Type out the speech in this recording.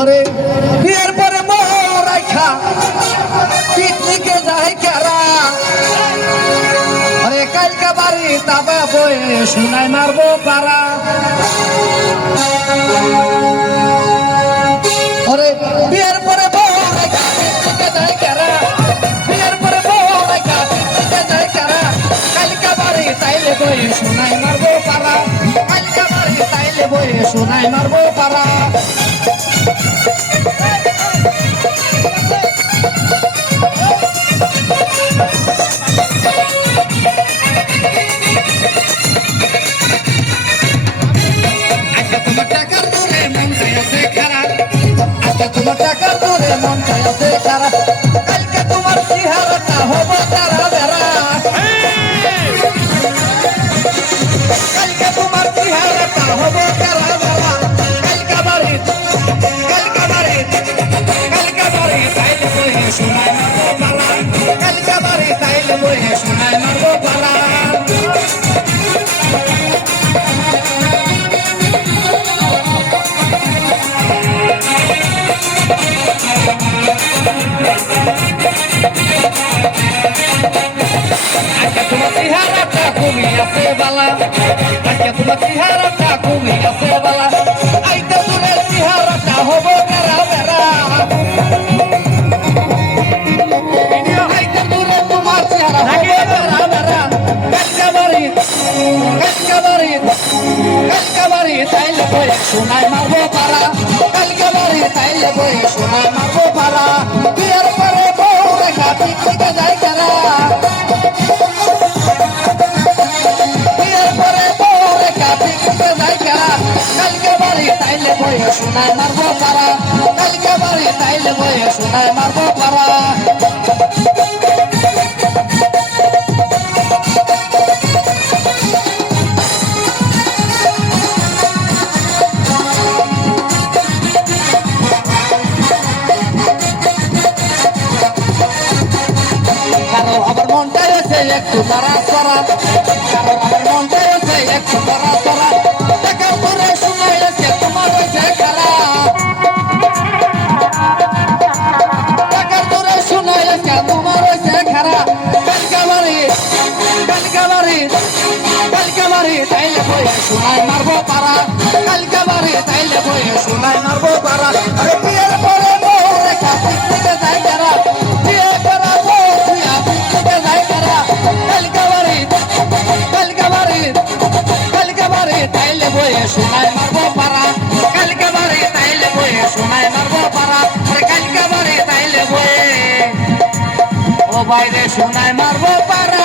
ওরে বিয়ের পরে মোরাইখা পিকনিকে যাই কারা? আরে কালকে বাড়ি তাবা বয়ে শোনাই মারবো পারা। ওরে বিয়ের পরে মোরাইখা পিকনিকে যাই কারা? বিয়ের পরে মোরাইখা পিকনিকে যাই কারা? কালকে বাড়ি তাইলে বয়ে শোনাই মারবো পারা। কালকে বাড়ি তাইলে বয়ে শোনাই মারবো পারা। আজকে তোমার আছে বালা। আজকে তোমার চেহারাটা আছে বালা। আইতে তোমার চেহারাটা হব বেড়া বেড়া। আইতে দূরে তোমার চেহারা হব বেড়া বেড়া। কালকাবাড়ি কালকাবাড়ি কালকাবাড়ি তাইলে বই শোনায় মারবো পারা কালকাবাড়ি তাইলে বই শোনায় মারবো পারা বিয়ের পরে বউ রেখা পিকনিকে যাই কারা তাইলে বয়ে শোনায় মারবো পারা। কালকে বাড়ি তাইলে বয়ে শোনায় মারবো পারা। একটু তারা সরা শোনায় মারবো পারা কালকা বাড়ি তাইলে বয়ে শোনায় মারবো পারা আরে বিয়ের পরে বউ, রেখা পিকনিকে যাই কারা? বিয়ে করা বউ তুইয়া পিকনিকে যাই কারা? কালকা বাড়ি কালকা বাড়ি কালকা বাড়ি তাইলে বয়ে শোনায় মারবো পারা কালকা বাড়ি তাইলে বয়ে শোনায় মারবো তাইলে বয়ে ও বাইরে শোনায় মারবো পারা